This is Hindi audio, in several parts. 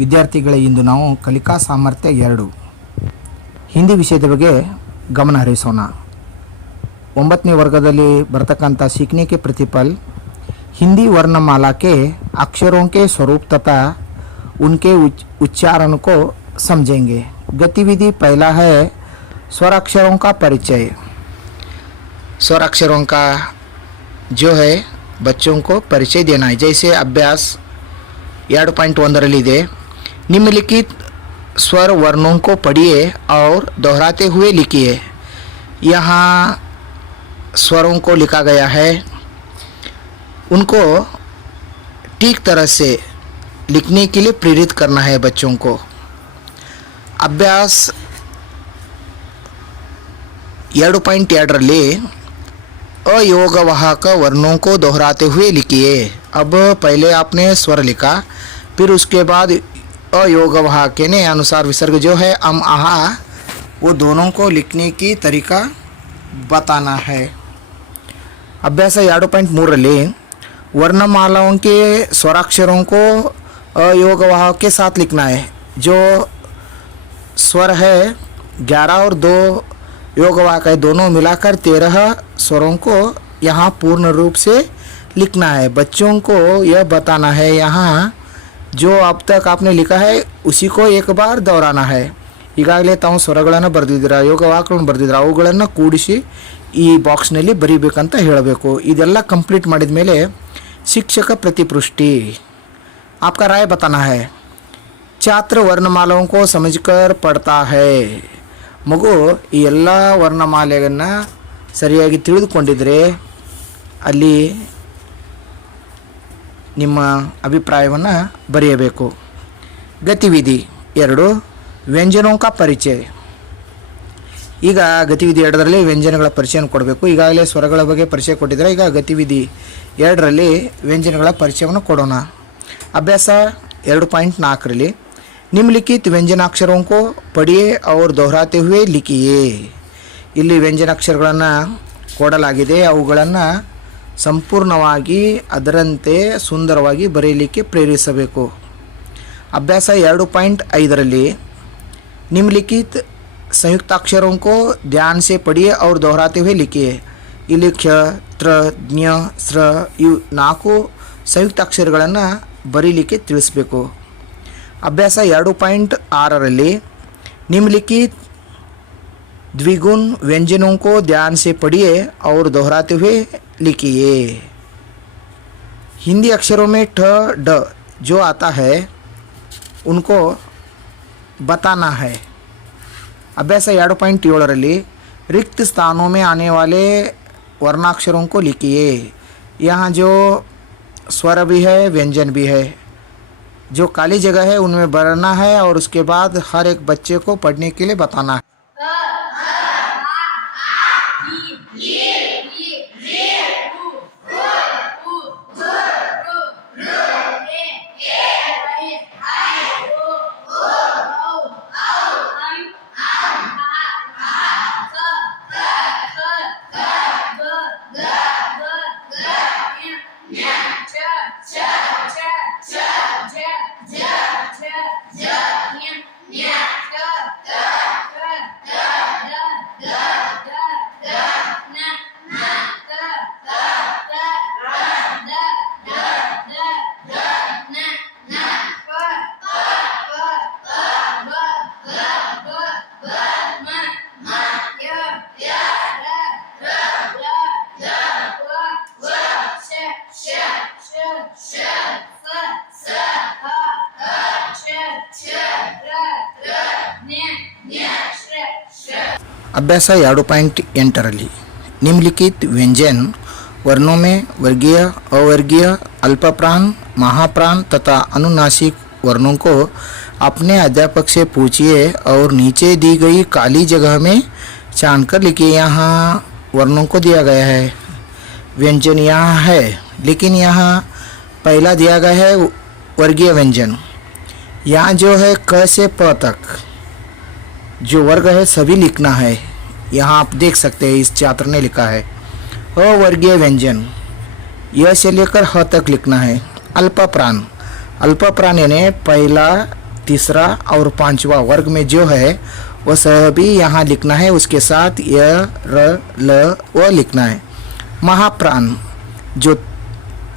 ವಿದ್ಯಾರ್ಥಿಗಳೇ, ಇಂದು ನಾವು ಕಲಿಕಾ ಸಾಮರ್ಥ್ಯ 2 ಹಿಂದಿ ವಿಷಯದ ಬಗ್ಗೆ ಗಮನ ಹರಿಸೋಣ. 9ನೇ वर्गದಲ್ಲಿ ಬರತಕ್ಕಂಥ सीखने के प्रतिफल हिंदी वर्णमाला के अक्षरों के स्वरूप तथा उनके उच्चारण को समझेंगे. गतिविधि पहला है स्वराक्षरों का परिचय. स्वराक्षरों का जो है बच्चों को परिचय देना है. जैसे अभ्यास 2.1 रಲ್ಲಿದೆ. निम्नलिखित स्वर वर्णों को पढ़िए और दोहराते हुए लिखिए. यहाँ स्वरों को लिखा गया है, उनको ठीक तरह से लिखने के लिए प्रेरित करना है बच्चों को. अभ्यास 2.2 रल्ली अयोगवाहक वर्णों को दोहराते हुए लिखिए. अब पहले आपने स्वर लिखा, फिर उसके बाद अयोगवाहक के अनुसार विसर्ग जो है अम आहा, वो दोनों को लिखने की तरीका बताना है. अभ्यास 2.3 रल्ली वर्णमालाओं के स्वराक्षरों को अयोगवाहक के साथ लिखना है. जो स्वर है 11 और 2 योगवाहक है, दोनों मिलाकर 13 स्वरों को यहाँ पूर्ण रूप से लिखना है. बच्चों को यह बताना है यहाँ जो अब तक आपने लिखा है उसी को एक बार दोहराना है. ಈಗಾಗಲೇ ತಾವು ಸ್ವರಗಳನ್ನು ಬರೆದಿದ್ದೀರಾ, ಯೋಗವಾಹಕಗಳನ್ನು ಬರೆದಿದ್ದೀರಾ, ಅವುಗಳನ್ನು ಕೂಡಿಸಿ ಈ ಬಾಕ್ಸ್ನಲ್ಲಿ ಬರೀಬೇಕಂತ ಹೇಳಬೇಕು. ಇದೆಲ್ಲ ಕಂಪ್ಲೀಟ್ ಮಾಡಿದ ಮೇಲೆ शिक्षक प्रतिपुष्टि आपका राय बताना है. छात्र वर्णमालाओं को समझकर पढ़ता है. ಮಗು ಈ ಎಲ್ಲ ವರ್ಣಮಾಲೆಯನ್ನು ಸರಿಯಾಗಿ ತಿಳಿದುಕೊಂಡಿದ್ರೆ ಅಲ್ಲಿ ನಿಮ್ಮ ಅಭಿಪ್ರಾಯವನ್ನು ಬರೆಯಬೇಕು. ಗತಿವಿಧಿ 2 ವ್ಯಂಜನೋं का ಪರಿಚಯ. ಈಗ ಗತಿವಿಧಿ 2ರಲ್ಲಿ ವ್ಯಂಜನಗಳ ಪರಿಚಯವನ್ನು ಕೊಡಬೇಕು. ಈಗಾಗಲೇ ಸ್ವರಗಳ ಬಗ್ಗೆ ಪರಿಚಯ ಕೊಟ್ಟಿದ್ದಾರೆ. ಈಗ ಗತಿವಿಧಿ 2ರಲ್ಲಿ ವ್ಯಂಜನಗಳ ಪರಿಚಯವನ್ನು ಕೊಡೋಣ. ಅಭ್ಯಾಸ 2.4 ರಲ್ಲಿ निम्नलिखित व्यंजनाक्षरों को पढ़िए और दोहराते हुए लिखिए. ಇಲ್ಲಿ ವ್ಯಂಜನಾಕ್ಷರಗಳನ್ನು ಕೊಡಲಾಗಿದೆ, ಅವುಗಳನ್ನು ಸಂಪೂರ್ಣವಾಗಿ ಅದರಂತೆ ಸುಂದರವಾಗಿ ಬರೆಯಲಿಕ್ಕೆ ಪ್ರೇರಿಸಬೇಕು. ಅಭ್ಯಾಸ 2.5 ರಲ್ಲಿ निम्नलिखित संयुक्ताक्षरों को ध्यान से पढ़िए और दोहराते हुए लिखिए. ಇಲ್ಲಿ ಕ್ಷ ತ್ರ ಜ್ಞ ಸ್ರ ಇವು 4 ಸಂಯುಕ್ತಾಕ್ಷರಗಳನ್ನು ಬರೀಲಿಕ್ಕೆ ತಿಳಿಸಬೇಕು. अभ्यास 2.6 रल्ली निम्नलिखित द्विगुण व्यंजनों को ध्यान से पढ़िए और दोहराते हुए लिखिए. हिंदी अक्षरों में ठ ड जो आता है उनको बताना है. अभ्यास 2.7 रल्ली रिक्त स्थानों में आने वाले वर्णाक्षरों को लिखिए. यहाँ जो स्वर भी है व्यंजन भी है, जो काली जगह है उनमें भरना है और उसके बाद हर एक बच्चे को पढ़ने के लिए बताना है. अभ्यास 2.8 रल्ली निम्नलिखित व्यंजन वर्णों में वर्गीय, अवर्गीय, अल्पप्राण, महाप्राण तथा अनुनासिक वर्णों को अपने अध्यापक से पूछिए और नीचे दी गई काली जगह में छानकर लिखिए. यहाँ वर्णों को दिया गया है, व्यंजन यहाँ है, लेकिन यहाँ पहला दिया गया है वर्गीय व्यंजन. यहाँ जो है क से प तक जो वर्ग है सभी लिखना है. यहाँ आप देख सकते हैं इस छात्र ने लिखा है अवर्गीय व्यंजन, यह से लेकर ह तक लिखना है. अल्पप्राण, अल्पप्राण यानी पहला तीसरा और पांचवा वर्ग में जो है वो सभी यहाँ लिखना है, उसके साथ य र ल वो लिखना है। महाप्राण जो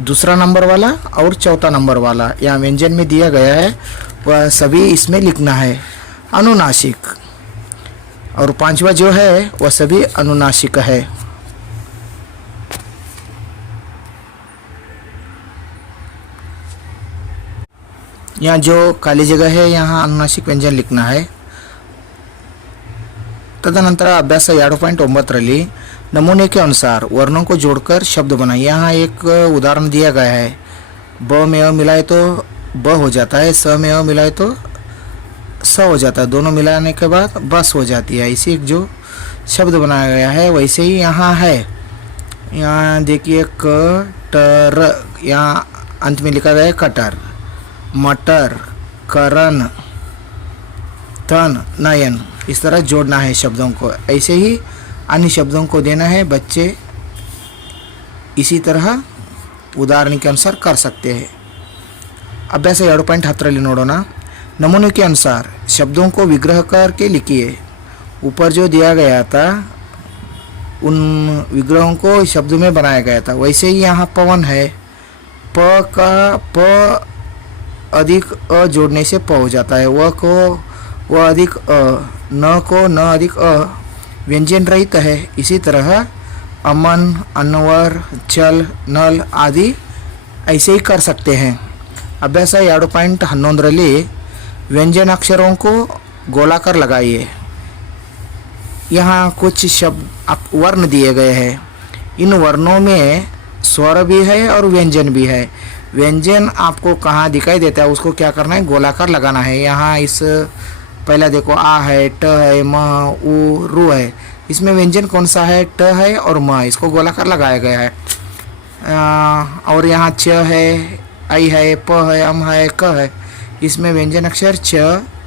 दूसरा नंबर वाला और चौथा नंबर वाला यहाँ व्यंजन में दिया गया है वह सभी इसमें लिखना है। अनुनासिक और पांचवा जो है वह सभी अनुनासिक है। यहाँ जो काली जगह है यहाँ अनुनासिक व्यंजन लिखना है। तदनंतर अभ्यास 2.9 नमूने के अनुसार वर्णों को जोड़कर शब्द बनाइए। यहाँ एक उदाहरण दिया गया है, ब में अ मिलाए तो ब हो जाता है, स में अ मिलाए तो स हो जाता है, दोनों मिलाने के बाद बस हो जाती है। इसी एक जो शब्द बनाया गया है वैसे ही यहाँ है। यहाँ देखिए कटर, यहाँ अंत में लिखा गया है कटर, मटर, करण, तन, नयन, इस तरह जोड़ना है शब्दों को। ऐसे ही अन्य शब्दों को देना है, बच्चे इसी तरह उदाहरण के अनुसार कर सकते हैं। अभ्यास 2.10 नोड़ोना। नमूने के अनुसार शब्दों को विग्रह करके लिखिए। ऊपर जो दिया गया था उन विग्रहों को शब्द में बनाया गया था, वैसे ही यहाँ पवन है। प का प अधिक अ जोड़ने से प हो जाता है, व को व अधिक अ, न को न अधिक अ व्यंजन रहित है। इसी तरह अमन, अनवर, चल, नल आदि ऐसे ही कर सकते हैं। अभ्यास 2.11 व्यंजन अक्षरों को गोलाकार लगाइए। यहाँ कुछ शब्द वर्ण दिए गए हैं, इन वर्णों में स्वर भी है और व्यंजन भी है। व्यंजन आपको कहाँ दिखाई देता है उसको क्या करना है, गोलाकार लगाना है। यहाँ इस पहला देखो आ है, ट है, म, उ, रु है, इसमें व्यंजन कौन सा है, ट है और म, इसको गोलाकार लगाया गया है। और यहाँ च है, आई है, प है, अम है, क है, इसमें व्यंजन अक्षर च,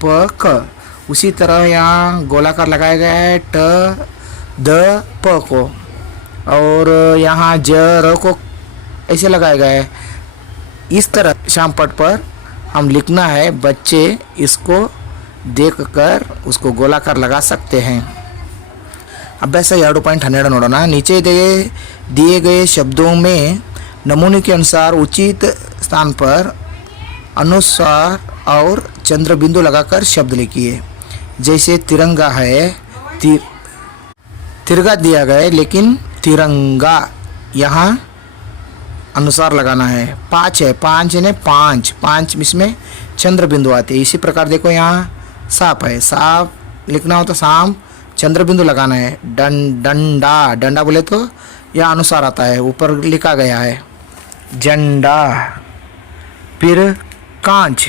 प, क। उसी तरह यहाँ गोलाकार लगाया गया है ट, द, प को, और यहाँ ज, र को ऐसे लगाया गया है। इस तरह शामपट पर हम लिखना है, बच्चे इसको देखकर उसको गोलाकार लगा सकते हैं। अभ्यास 2.12 नोड़ना। नीचे दिए गए शब्दों में नमूने के अनुसार उचित स्थान पर अनुस्वार और चंद्र बिंदु लगाकर शब्द लिखिए। जैसे तिरंगा है, तिरगा दिया गया है लेकिन तिरंगा यहाँ अनुसार लगाना है। पाँच है, पाँच ने पाँच, पाँच इसमें चंद्र बिंदु आते हैं। इसी प्रकार देखो यहाँ सांप है, सांप लिखना हो तो सांप चंद्र बिंदु लगाना है। डंडा, डंडा बोले तो यह अनुसार आता है, ऊपर लिखा गया है झंडा। फिर कांच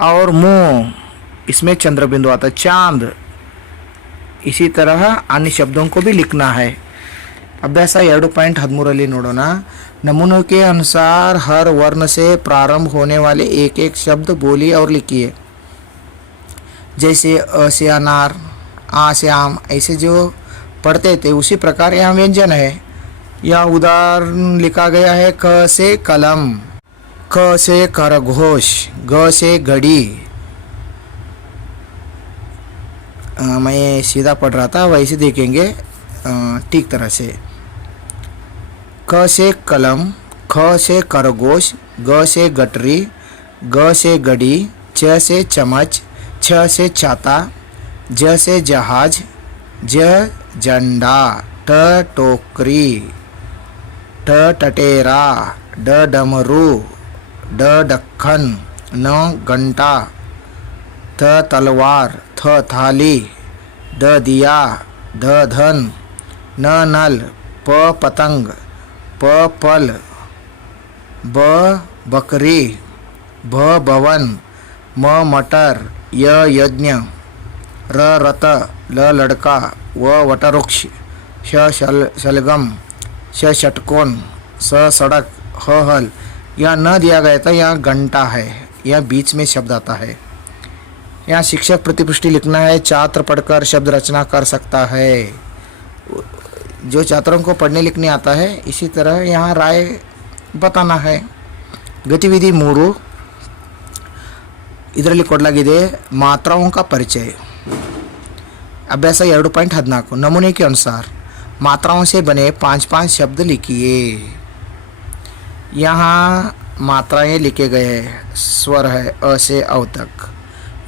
और मुंह, इसमें चंद्र बिंदु आता है। चांद, इसी तरह अन्य शब्दों को भी लिखना है। अभ्यास 2.13 नोड़ना। नमूनों के अनुसार हर वर्ण से प्रारंभ होने वाले एक एक शब्द बोली और लिखिए। जैसे अ से अनार, आ से आम, ऐसे जो पढ़ते थे उसी प्रकार यहाँ व्यंजन है। यह उदाहरण लिखा गया है क से कलम, क से खरगोश, ग से घड़ी। मैं सीधा पढ़ रहा था, वैसे देखेंगे ठीक तरह से। क से कलम, ख से खरगोश, ग से गटरी, ग से घड़ी, च से चम्मच, छ से छाता, ज से जहाज, ज झंडा, ट टोकरी, ट टटेरा, ड डमरू, ड ढक्कन, न घंटा, थ तलवार, थ थाली, द दिया, ध धन, न नल, प पतंग, प पल, ब बकरी, भ भवन, म मटर, य यज्ञ, र रथ, ल लड़का, व वटवृक्ष, श शलगम, श षटकोण, स सड़क, ह हल। यह न दिया गया था, यहाँ घंटा है, यह बीच में शब्द आता है। यहाँ शिक्षक प्रतिपुष्टि लिखना है। छात्र पढ़कर शब्द रचना कर सकता है। जो छात्रों को पढ़ने लिखने आता है इसी तरह यहाँ राय बताना है। गतिविधि 3, ಇದರಲ್ಲಿ ಕೊಡಲಾಗಿದೆ मात्राओं का परिचय। अभ्यास 2.14 नमूने के अनुसार मात्राओं से बने 5-5 शब्द लिखिए। यहाँ मात्राएं लिखे गए हैं, स्वर है अ से अव तक।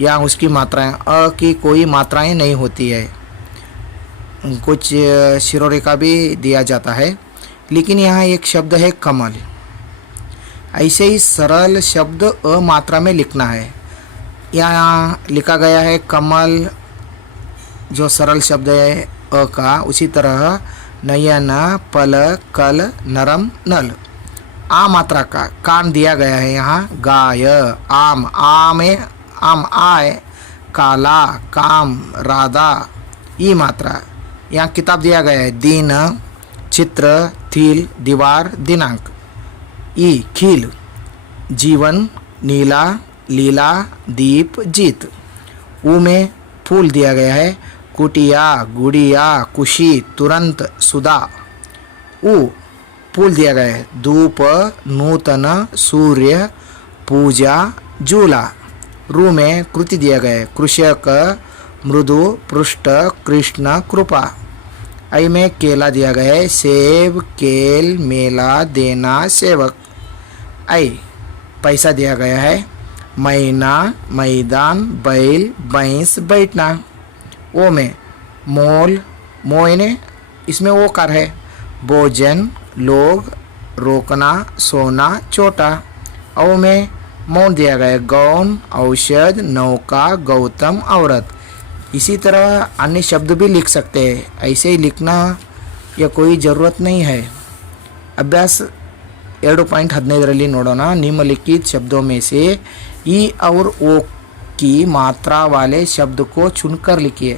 यहाँ उसकी मात्राएं, अ की कोई मात्राएं नहीं होती है, कुछ शिरोरेखा भी दिया जाता है। लेकिन यहाँ एक शब्द है कमल। ऐसे ही सरल शब्द अ मात्रा में लिखना है। यहाँ लिखा गया है कमल, जो सरल शब्द है अ का। उसी तरह नयन, पल, कल, नरम, नल। आ मात्रा का कान दिया गया है यहाँ गाय, आम, आमे, आम, आय, काला, काम, राधा। ई मात्रा यहाँ किताब दिया गया है दिन, चित्र, थिल, दीवार, दिनांक। ई खील, जीवन, नीला, लीला, दीप, जीत। ऊ में फूल दिया गया है कुटिया, गुड़िया, कुशी, तुरंत, सुधा। ऊ फूल दिया गया है धूप, नूतन, सूर्य, पूजा, झूला। रू में कृति दिया गया है कृषक, मृदु, पृष्ठ, कृष्ण, कृपा। आई में केला दिया गया है सेब, केल, मेला, देना, सेवक। आई पैसा दिया गया है महीना, मैदान, बैल, भैंस, बैठना। ओ में मोल, मोयने, इसमें ओ कार है भोजन, लोग, रोकना, सोना, छोटा। औ में मौन दिया गया है गौन, औषध, नौका, गौतम, औरत। इसी तरह अन्य शब्द भी लिख सकते हैं, ऐसे ही लिखना या कोई ज़रूरत नहीं है। अभ्यास 2.15 ನೋಡೋಣ। निम्नलिखित शब्दों में से ई और ओ की मात्रा वाले शब्द को चुनकर लिखिए।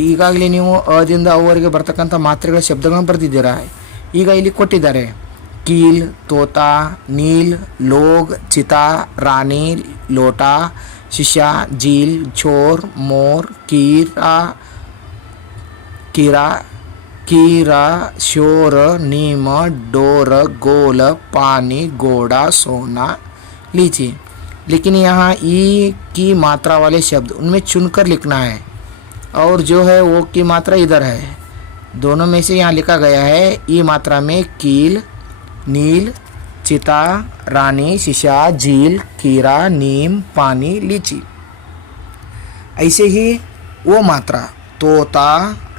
ಈಗಾಗಲೇ ನೀವು ಅದಿಂದ ಅವರೆಗೆ ಬರ್ತಕ್ಕಂಥ ಮಾತ್ರೆಗಳ ಶಬ್ದಗಳನ್ನು ಬರೆದಿದ್ದೀರಾ। ಈಗ ಇಲ್ಲಿ ಕೊಟ್ಟಿದ್ದಾರೆ कील, तोता, नील, लोग, चिता, रानी, लोटा, शीशा, झील, छोर, मोर, कीरा, कीरा, कीरा, शोर, नीम, डोर, गोल, पानी, घोड़ा, सोना, लीची। लेकिन यहाँ ई की मात्रा वाले शब्द उनमें चुनकर लिखना है, और जो है वो की मात्रा इधर है। दोनों में से यहाँ लिखा गया है ई मात्रा में कील, नील, चिता, रानी, शीशा, झील, कीरा, नीम, पानी, लीची। ऐसे ही वो मात्रा तोता,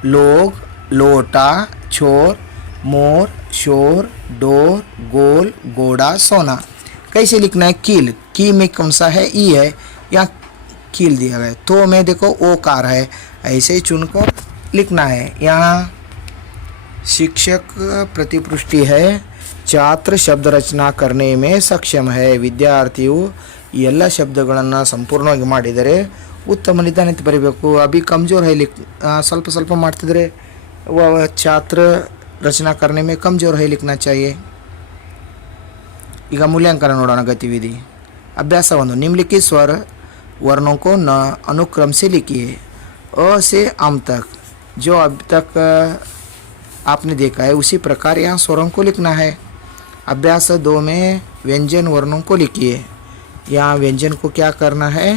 लोग, लोटा, छोर, मोर, शोर, डोर, गोल, घोड़ा, सोना। कैसे लिखना है कील, की में कौन सा है ई है, यहाँ कील दिया गया है। तो में देखो ओ कार है, ऐसे ही चुनकर लिखना है। यहाँ शिक्षक प्रतिपुष्टि है छात्र शब्द रचना करने में सक्षम है। ವಿದ್ಯಾರ್ಥಿಯು ಈ ಎಲ್ಲ ಶಬ್ದಗಳನ್ನು ಸಂಪೂರ್ಣವಾಗಿ ಮಾಡಿದರೆ ಉತ್ತಮ ನಿಧಾನ ಅಂತ ಬರೀಬೇಕು। ಅಭಿ ಕಮಜೋರ್ है ಸ್ವಲ್ಪ ಸ್ವಲ್ಪ ಮಾಡ್ತಿದ್ರೆ छात्र रचना करने में कमजोर है लिखना चाहिए। ಈಗ मूल्यांकन ನೋಡೋಣ गतिविधि। अभ्यास 1 निम्नलिखित स्वर वर्णों को न अनुक्रम से लिखिए अ से अम तक। जो अब तक आपने देखा है उसी प्रकार यहाँ स्वरों को लिखना है। अभ्यास 2 में व्यंजन वर्णों को लिखिए। यहाँ व्यंजन को क्या करना है,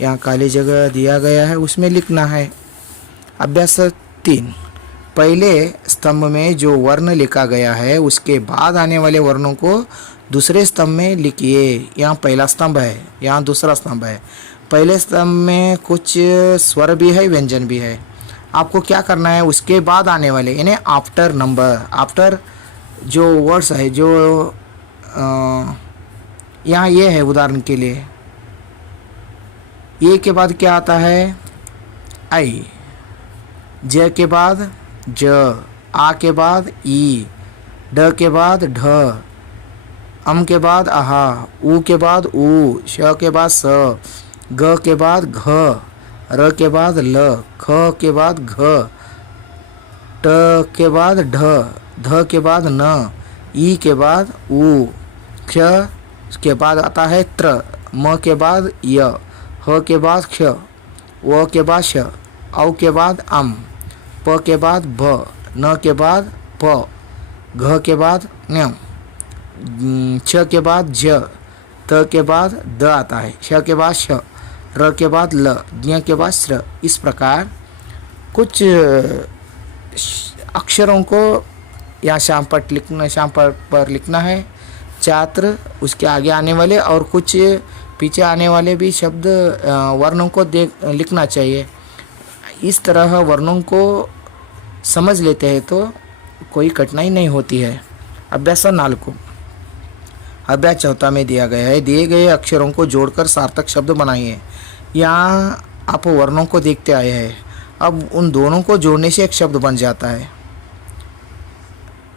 यहाँ खाली जगह दिया गया है उसमें लिखना है। अभ्यास 3 पहले स्तंभ में जो वर्ण लिखा गया है उसके बाद आने वाले वर्णों को दूसरे स्तंभ में लिखिए। यहाँ पहला स्तंभ है, यहाँ दूसरा स्तंभ है। पहले स्तंभ में कुछ स्वर भी है, व्यंजन भी है। आपको क्या करना है, उसके बाद आने वाले यानी आफ्टर नंबर, आफ्टर जो वर्ड्स है, जो यहाँ ये है उदाहरण के लिए, ये के बाद क्या आता है आई, ज के बाद ज, आ के बाद ई, ड के बाद ढ, अम के बाद आहा, ऊ के बाद ऊ, श के बाद स, ग के बाद घ, र के बाद ल, ख के बाद घ, ट के बाद ढ, ध के बाद न, ई के बाद ऊ, क्ष के बाद आता है त्र, म के बाद य, ह के बाद क्ष, व के बाद श, औ के बाद अम, प के बाद भ, न के बाद प, घ के बाद ङ, छ के बाद झ, त के बाद द आता है, श के बाद श, र के बाद ल, ज्ञ के बाद श्र। इस प्रकार कुछ अक्षरों को या शाम पर लिखना है छात्र, उसके आगे आने वाले और कुछ पीछे आने वाले भी शब्द वर्णों को लिखना चाहिए। इस तरह वर्णों को समझ लेते हैं तो कोई कठिनाई नहीं होती है। अभ्यास 4 अभ्यास 4 में दिया गया है, दिए गए अक्षरों को जोड़कर सार्थक शब्द बनाइए। यहाँ आप वर्णों को देखते आए हैं, अब उन दोनों को जोड़ने से एक शब्द बन जाता है।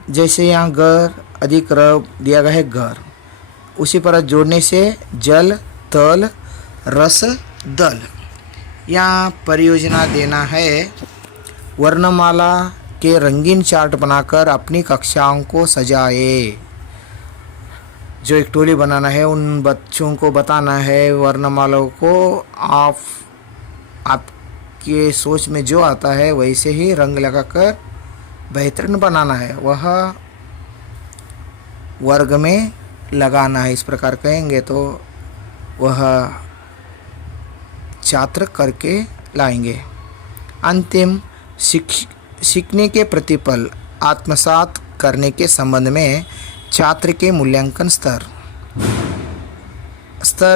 जैसे यहाँ घर अधिक र दिया गया है घर, उसी पर जोड़ने से जल, तल, रस, दल। यहाँ परियोजना देना है, वर्णमाला के रंगीन चार्ट बनाकर अपनी कक्षाओं को सजाए। जो एक टोली बनाना है, उन बच्चों को बताना है वर्णमालाओं को आपके सोच में जो आता है वैसे ही रंग लगाकर बेहतरीन बनाना है, वह वर्ग में लगाना है। इस प्रकार कहेंगे तो वह छात्र करके लाएंगे। अंतिम सीखने के प्रतिफल आत्मसात करने के संबंध में छात्र के मूल्यांकन स्तर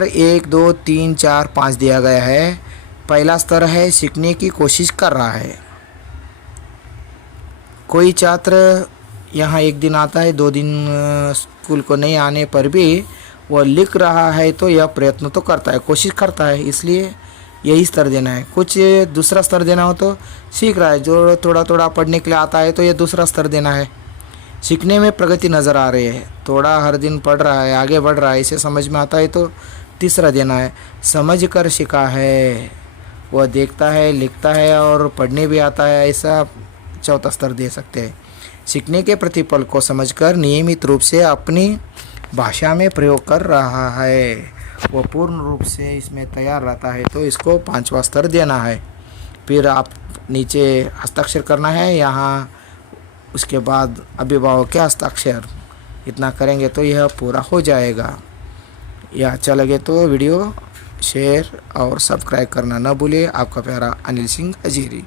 1, 2, 3, 4, 5 दिया गया है। पहला स्तर है सीखने की कोशिश कर रहा है। कोई छात्र यहाँ 1 दिन आता है, 2 दिन स्कूल को नहीं आने पर भी वह लिख रहा है, तो यह प्रयत्न तो करता है, कोशिश करता है, इसलिए यही स्तर देना है। कुछ दूसरा स्तर देना हो तो सीख रहा है, जो थोड़ा थोड़ा पढ़ने के लिए आता है तो यह दूसरा स्तर देना है। सीखने में प्रगति नज़र आ रही है, थोड़ा हर दिन पढ़ रहा है, आगे बढ़ रहा है, इसे समझ में आता है तो तीसरा देना है। समझ कर सीखा है, वह देखता है, लिखता है और पढ़ने भी आता है, ऐसा चौथा स्तर दे सकते हैं। सीखने के प्रतिफल को समझकर नियमित रूप से अपनी भाषा में प्रयोग कर रहा है, वो पूर्ण रूप से इसमें तैयार रहता है, तो इसको 5वां स्तर देना है। फिर आप नीचे हस्ताक्षर करना है, यहाँ उसके बाद अभिभावक के हस्ताक्षर, इतना करेंगे तो यह पूरा हो जाएगा। यह अच्छा लगे तो वीडियो शेयर और सब्सक्राइब करना न भूलिए। आपका प्यारा अनिल सिंह हजीरी।